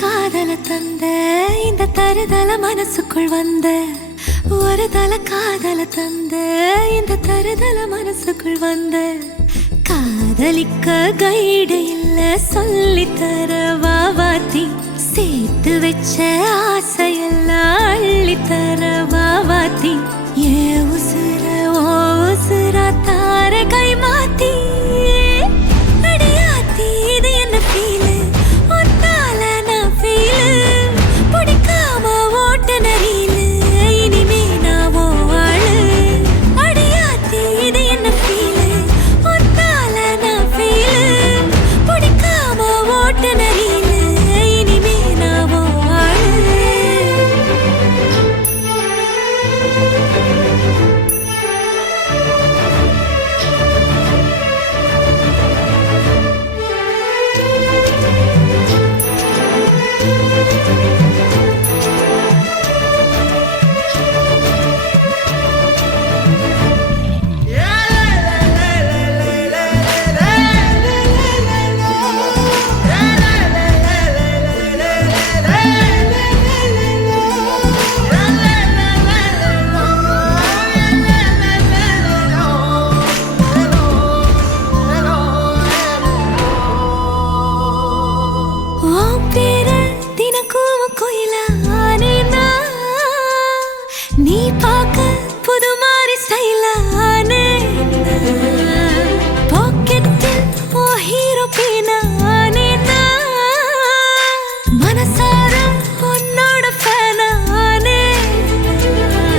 காதல தந்த இந்த தருதல மனசுக்குள் வந்த ஒரு தல காதல தந்த இந்த தருதல மனசுக்குள் வந்த காதலிக்க கைடு இல்ல சொல்லித்தர வாவாத்தி சேர்த்து வச்ச ஆசையெல்லாம் அள்ளித்தர வாவாத்தி ஏ உசுர ஓ உசுரா தார கை மாத்தி அடியாத்தி இது என்ன ஃபீலு ஒன்னால நான் ஃபீலு பிடிக்காம ஓட்ட நரியில இனிமே நான் ஓ ஆளு அடியாத்தி இது என்ன ஃபீலு ஒன்னால நான் ஃபீலு பிடிக்காம ஓட்ட நரியில இனிமே நான் ஓ ஆளு நீ பார்க்க புது மாதிரி ஸ்டைலானே பாக்கெட்டில் ஓ ஹீரோ பீனானே மனசார உன்னோட ஃபேனானே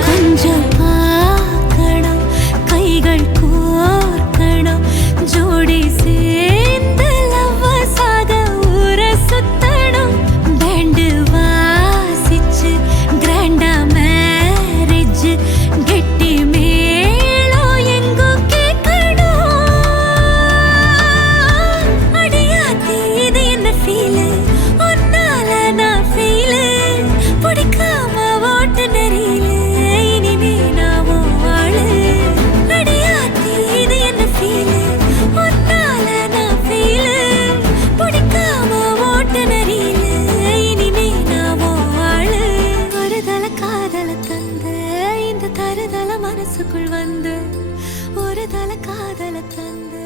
கொஞ்சம் பார்க்கணும் கைகள் கோர்க்கணும் ஜோடி சேர்ந்து லவ்வர்ஸாக ஊர சுத்தணும் பேண்டு வாசிச்சு கிராண்டா கெட்டி மேளம் எங்கோ கேட்கணும் அடியாத்தி இது என்ன ஃபீலு ஒன்னால நான் ஃபீலு பிடிக்காம ஓட்டு நெறியில இனிமே நான் ஆளு அடியாத்தி இது என்ன ஃபீலு ஒன்னால நான் ஃபீலு பிடிக்காம ஓட்டு நெறியில இனிமே நான் ஆளு ஒரு தல காதல தந்த இந்த தருதல மனசுக்குள் வந்து ஒரு தல காதல தந்த